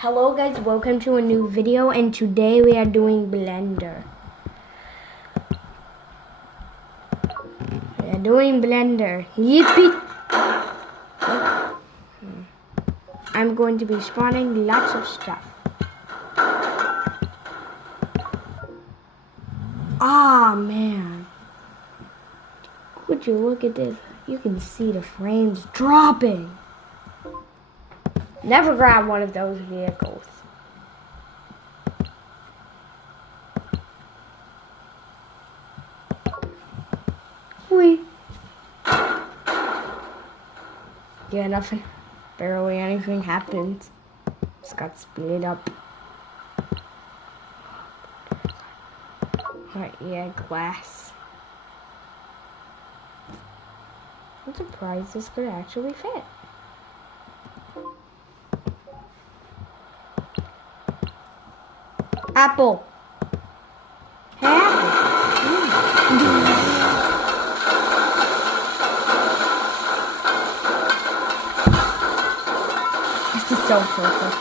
Hello guys, welcome to a new video, and today we are doing Blender. Yippee! I'm going to be spawning lots of stuff. Ah man. Would you look at this? You can see the frames dropping. Never grab one of those vehicles. Whee. Yeah, nothing. Barely anything happened. Just got split up. Alright, yeah, glass. I'm surprised this could actually fit. Apple. Apple. This is so perfect.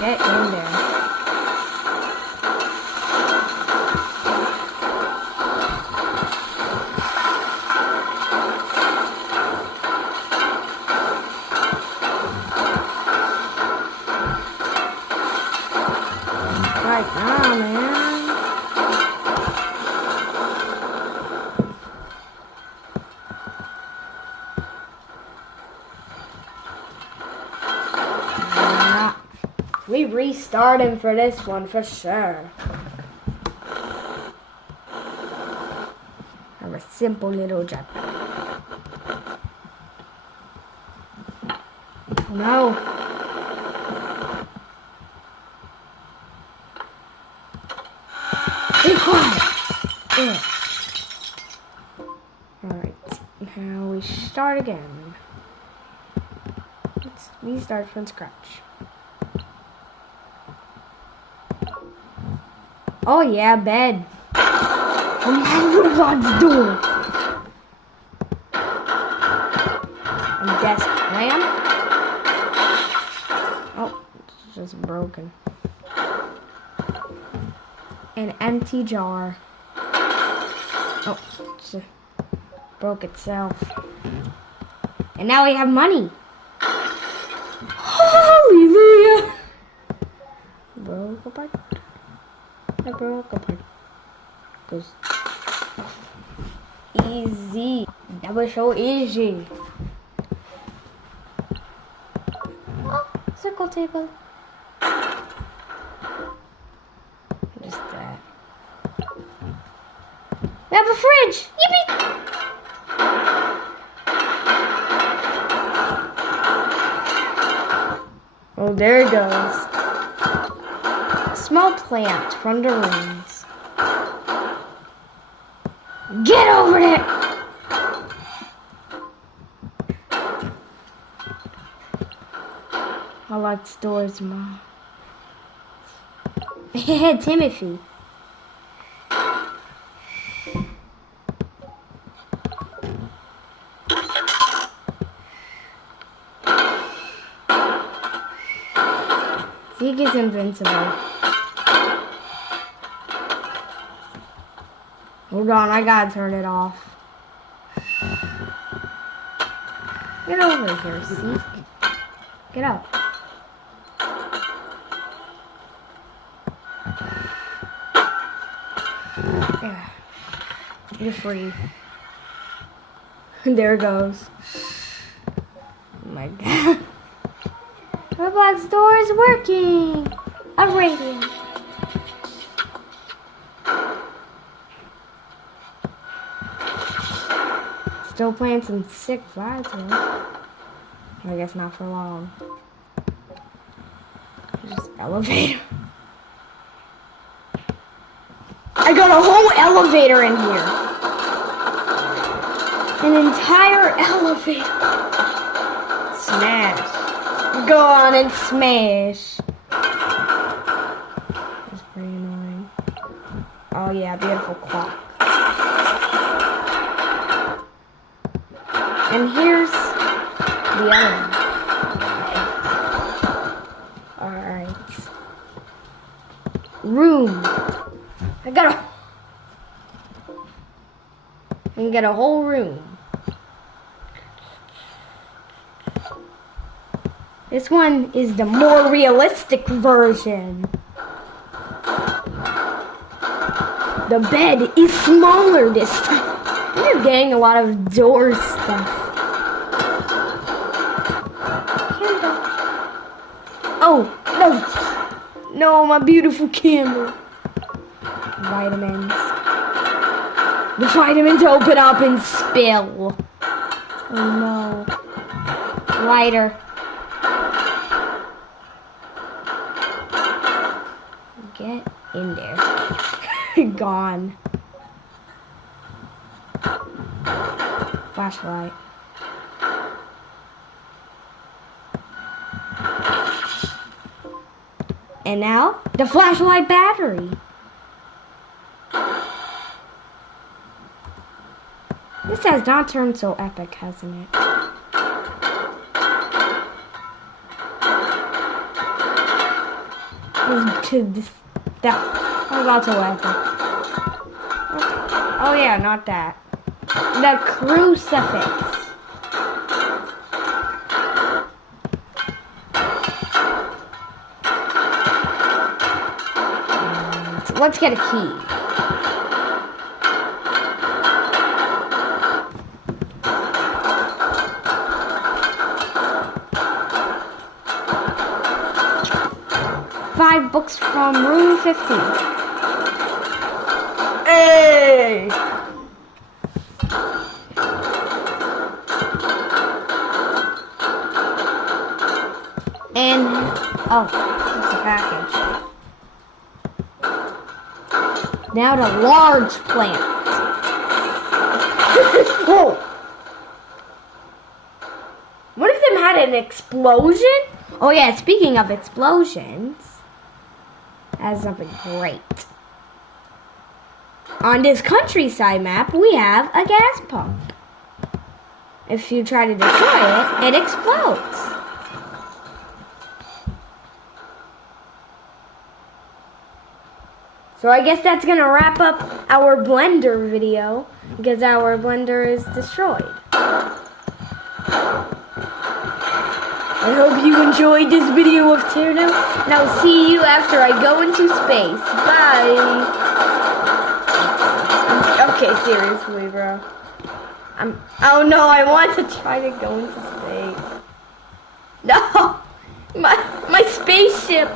Get in there. Right now, man. We restarting for this one for sure. Have a simple little jetpack. Oh no. Be quiet. Alright, now we start again. Let's restart from scratch. Oh yeah, bed. From Roblox door. And desk lamp. Oh, it's just broken. An empty jar. Oh, it just broke itself. And now we have money. Hallelujah. Broke apart. I broke apart. Goes easy. That was so easy. Oh, circle table. Just that. We have a fridge. Yippee! Oh, there it goes. Small plant from the ruins. Get over there! I like stores, Mom. Timothy. Zeke is invincible. Hold on, I gotta turn it off. Get over here, Zeke. Get up. Yeah. You're free. There it goes. Oh my god. Roblox door is working. A radio. Still playing some sick vibes, man. I guess not for long. Just elevator. I got a whole elevator in here. An entire elevator. Smash. Go on and smash. That's pretty annoying. Oh yeah, beautiful clock. And here's the other one. Alright. Room. I can get a whole room. This one is the more realistic version. The bed is smaller this time. You're getting a lot of door stuff. Oh, no. No, my beautiful candle. Vitamins. The vitamins open up and spill. Oh no. Lighter. Get in there. Gone. Flashlight. And now, the flashlight battery. This has not turned so epic, hasn't it? That was not so epic. Oh yeah, not that. The crucifix. Let's get a key. Five books from room 50. Hey! And, oh, it's a package. Now the large plant. Whoa! One of them had an explosion? Oh yeah, speaking of explosions, that's something great. On this countryside map, we have a gas pump. If you try to destroy it, it explodes. So I guess that's gonna wrap up our blender video, because our blender is destroyed. I hope you enjoyed this video of teardown, and I'll see you after I go into space. Bye! Okay, seriously, bro. Oh no, I want to try to go into space. No! My spaceship!